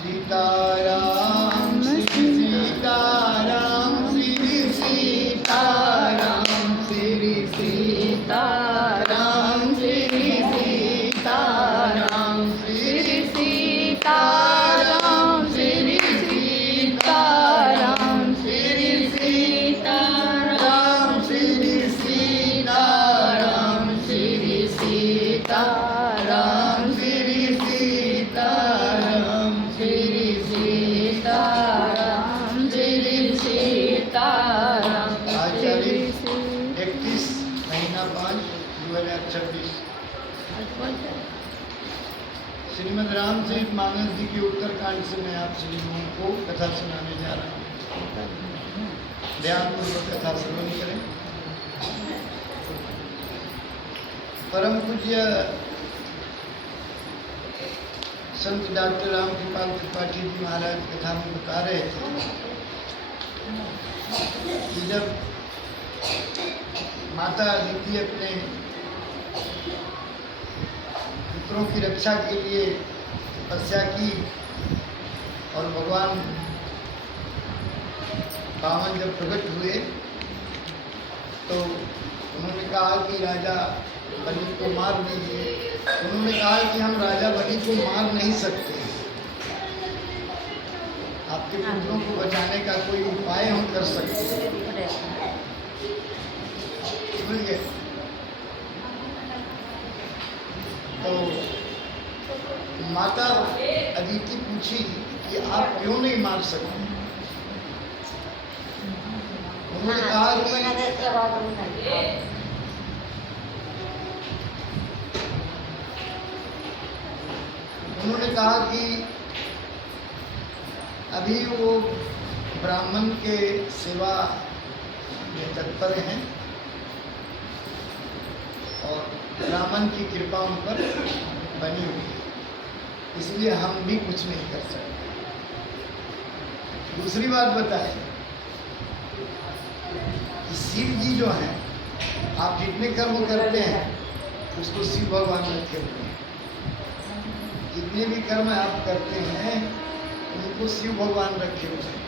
सीताराम श्री सीताराम श्री सीताराम श्री सीताराम श्री सीताराम श्री सीताराम श्री सीताराम श्री सीताराम श्री सीताराम श्री सीताराम श्री सीताराम श्री सीताराम श्री सीताराम। आज तारीख 31 महीना 5 2026 श्रीमद् रामचरित मानस जी के उत्तरकांड से मैं आप सभी लोगों को कथा सुनाने जा रहा हूँ। ध्यानपूर्वक कथा श्रवण करें। परम पूज्य संत डॉक्टर रामकृपाल त्रिपाठी जी महाराज कथा में बता रहे थे कि जब माता अदिति अपने पुत्रों की रक्षा के लिए तपस्या की और भगवान वामन जब प्रकट हुए तो उन्होंने कहा कि राजा बलि को मार दीजिए। उन्होंने कहा कि हम राजा बलि को मार नहीं सकते, आपके पुत्रों को बचाने का कोई उपाय हम कर सकते हैं। समझ गए? तो माता अदिति पूछी कि आप क्यों नहीं मार सकते? उन्होंने कहा कि अभी वो ब्राह्मण के सेवा में तत्पर हैं और ब्राह्मण की कृपा उन पर बनी हुई है, इसलिए हम भी कुछ नहीं कर सकते। दूसरी बात बताएं कि शिव जी जो हैं, आप जितने कर्म करते हैं उसको शिव भगवान रखे हुए हैं। जितने भी कर्म आप करते हैं उनको शिव भगवान रखे हुए हैं।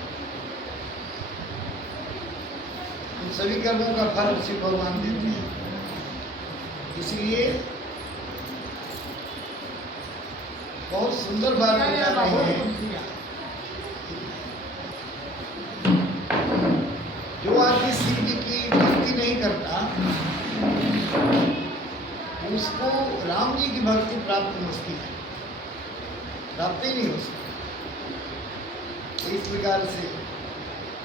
उन सभी कर्मों का फल शिव भगवान देते हैं। इसलिए बहुत सुंदर बात बता रहे हैं, जो आदमी शिव जी की भक्ति नहीं करता उसको राम जी की भक्ति प्राप्त मुश्किल है, प्राप्त ही नहीं हो सकती। इस प्रकार से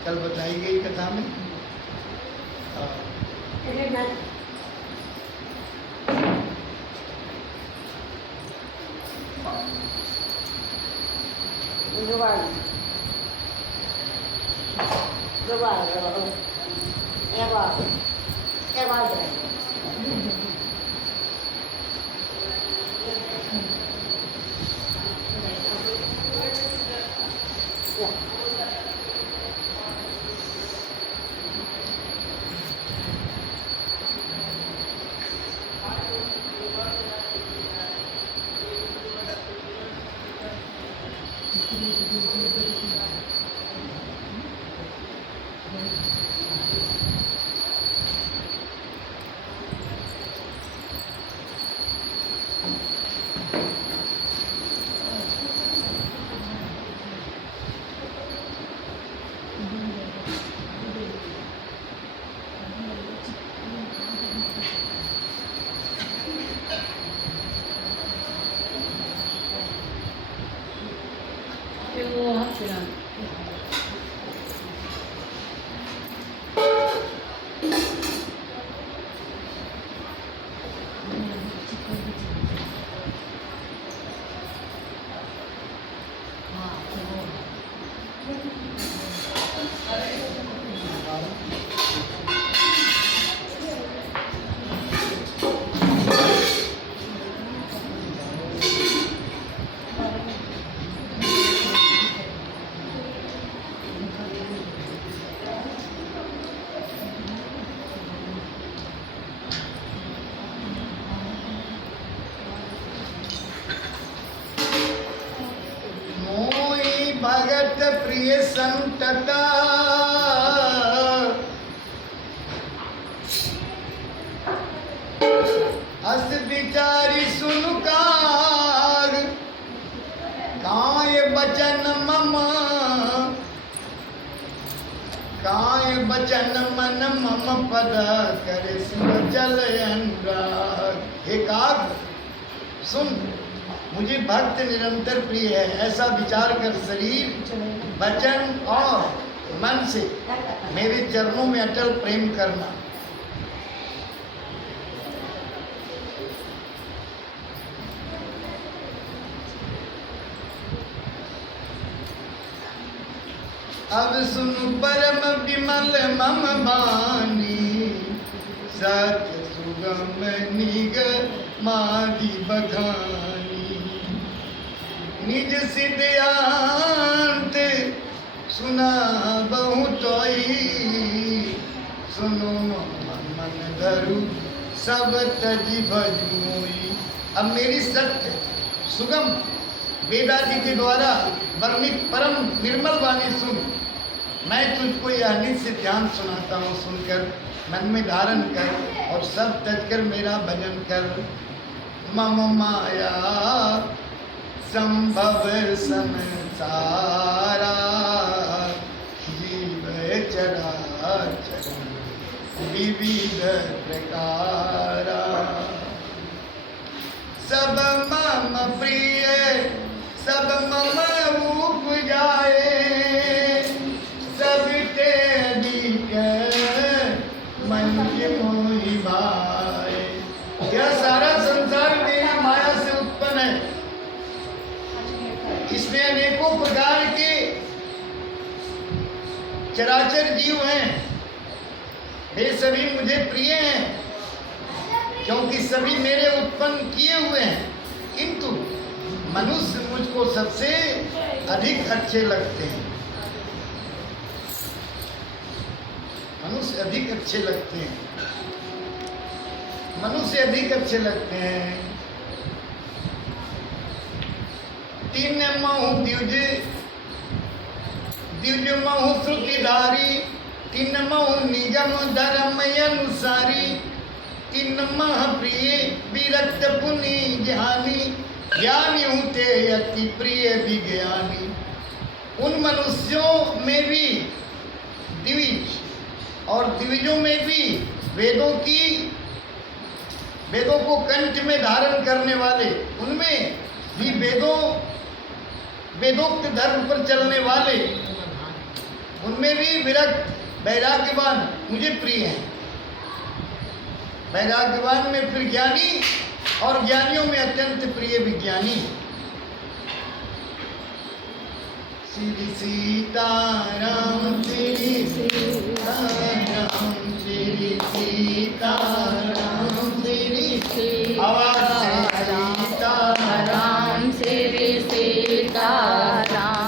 कल बताई गई कथा में भगत प्रिय संतता, अस विचारी सुनु कार, काय बचन मम, काय बचन मन मम पद करे शिव जल अनुराग। हे काग सुन, मुझे भक्त निरंतर प्रिय है, ऐसा विचार कर शरीर वचन और मन से मेरे चरणों में अटल प्रेम करना। अब सुन परम विमल मम बानी, सत्य सुगम निग माधि बखानी, निज सिद्धांत सुना बहुतोई, सुनो मन धरु सब तजी भजोई। अब मेरी सत्य सुगम वेदादि के द्वारा वर्णित परम निर्मल वाणी सुन। मैं तुझको यह नित्य ध्यान सुनाता हूँ, सुनकर मन में धारण कर और सब तज कर मेरा भजन कर। मम माया संभव संसारा, जीव चराचर विविध प्रकारा, सब मम प्रिय सब मम उपजाए, सब तेरी मन के मोहि भाए। यह सारा संसार मेरी माया से उत्पन्न है, इसमें अनेकों प्रकार के चराचर जीव हैं, वे सभी मुझे प्रिय हैं क्योंकि सभी मेरे उत्पन्न किए हुए हैं, किंतु मनुष्य मुझको सबसे अधिक अच्छे लगते हैं। मनुष्य अधिक अच्छे लगते हैं, मनुष्य अधिक अच्छे लगते हैं। तीन महु द्विज, द्विज महु श्रुतिधारी, तीन महु निगम धर्म अनुसारी, तीन मह प्रिय विरक्त पुनि ज्ञानी, ज्ञानी होते अति प्रिय विज्ञानी। उन मनुष्यों में भी द्विज और द्विजों में भी वेदों को कंठ में धारण करने वाले, उनमें भी वेदोक्त धर्म पर चलने वाले, उनमें भी विरक्त वैराग्यवान मुझे प्रिय हैं। वैराग्यवान में फिर ज्ञानी और ज्ञानियों में अत्यंत प्रिय विज्ञानी। श्री सीताराम श्री सीताराम श्री सीताराम श्री आवाज से सीताराम श्री सीताराम।